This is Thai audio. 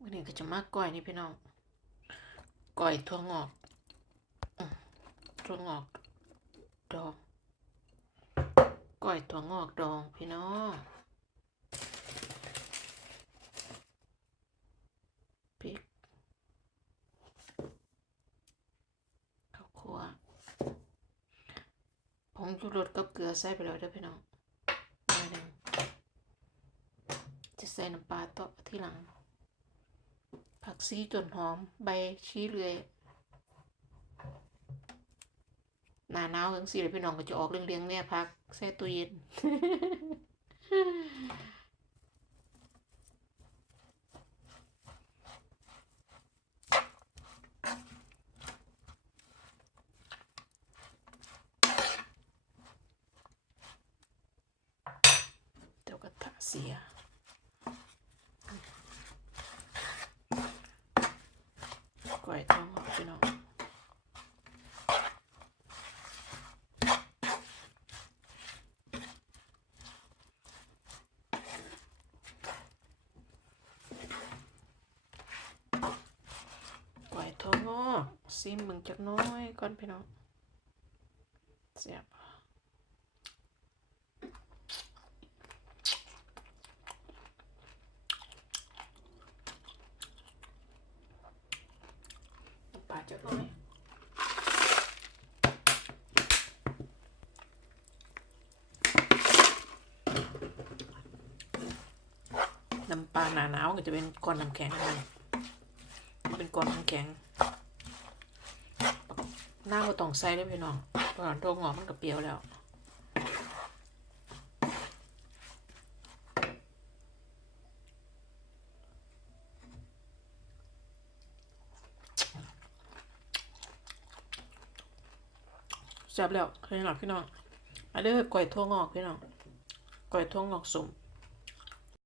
วันนี้ก็จะมาก้อยนี่พี่น้องก้อยถั่วงอกอืมถั่วงอก ดองก้อยถั่วงอกดองพี่น้องพริกข้าวคั่วผงชูรสกับเกลือใส่ไปแล้วเด้อพี่น้องหน่อยหนึ่งจะใส่น้ำปลาต่อที่หลัง ผักซีจนหอม ใบชี้เลื่อยหนาหนาวจังซี่เลยพี่น้องก็จะออกเลี้ยงๆเนี่ยพักแช่ตู้เย็นเดี๋ยวกระทะเสีย ก้อยทองพี่น้องก้อยทองงอกซิมมึงจักหน้อยก่อนพี่น้องเสียบน้ำปลาจักหน้อยน้ำปลาหนาหนาวก็จะเป็นก้อนน้ำแข็งเลยเป็นก้อนน้ำแข็ง หน้าก็ต้องใส่ได้พี่น้องเพราะว่าโดงอกมันก็เปรี้ยวแล้ว แซ่บแล้วเคยหลับพี่น้องมาเด้อก๋วยทั่วงอกพี่น้องก๋วยทั่วงอกสม